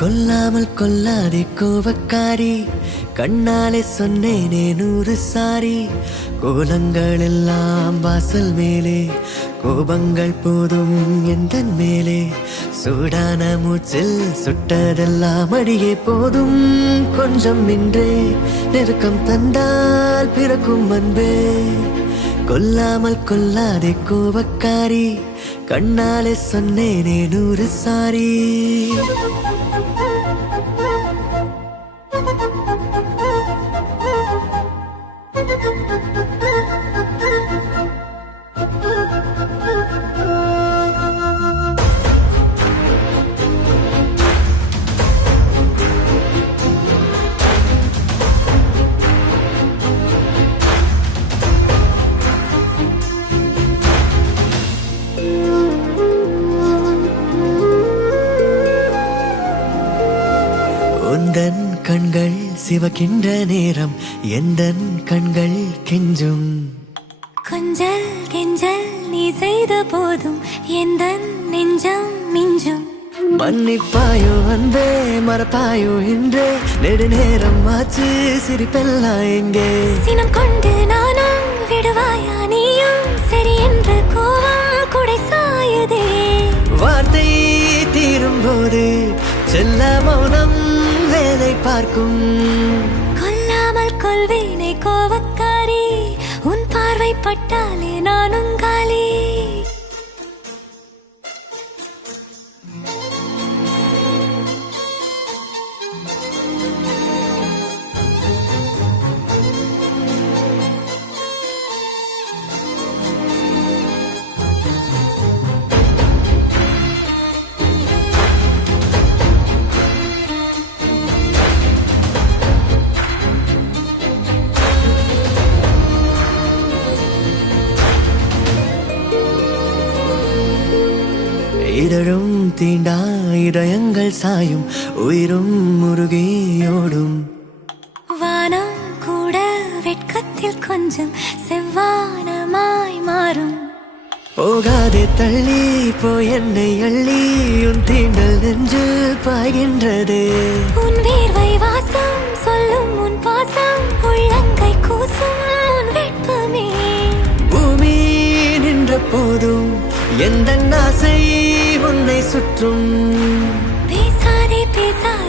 கொல்லாமல் கொல்லாதே கோபக்காரி, கண்ணாலே சொன்னேனே 100 சாரி. கோலங்கள் எல்லாம் வாசல் மேலே, கோபங்கள் போதும் எந்தன் மேலே. சூடான மூச்சில் சுட்டதெல்லாம் அடியே போதும். கொஞ்சம் இன்றே நெருக்கம் தந்தால் பிறக்கும் அன்பே. கொல்லாமல் கொல்லாதே கோபக்காரி, கண்ணாலே சொன்னேனே 100 சாரி. உந்தன் கண்கள் சிவக்கின்ற நேரம் எந்தன் கண்கள் கெஞ்சும். கொஞ்சல் கெஞ்சல் நீ செய்த போதும் எந்தன் நெஞ்சம் மிஞ்சும். மன்னிப்பாயோ அன்பே மறப்பாயோ இன்றே, நெடுநேரம் ஆச்சு சிரிப்பெல்லாம் எங்கே. சினம் கொண்டு நானும் விடுவாயா நீயும், சரி என்று கோவம் குடை சாயுதே. வார்த்தை தீரும் போது செல்ல மௌனம் வேலை பார்க்கும். கொல்லாமல் கொள்வேனே கோவக்காரி, உன் பார்வை பட்டாலே நானும் காலி. இதழும் தீண்டா இதயங்கள் சாயும், உயிரும் முருகியோடும். வானம் கூட வெட்கத்தில் கொஞ்சம் செவ்வானமாய் மாறும். போகாதே தள்ளி போய் என்னை அள்ளி, உன் தீண்டல் நெஞ்சில் பாய்கின்றது. உன் வேர்வை வாசம் சொல்லும் உன் பாசம், உள்ளங்கை கூசும் உன் வெட்பமே. பூமி நின்ற போதும் எந்த ஆசை உன்னை சுற்றும். பேசாதே பேசாதே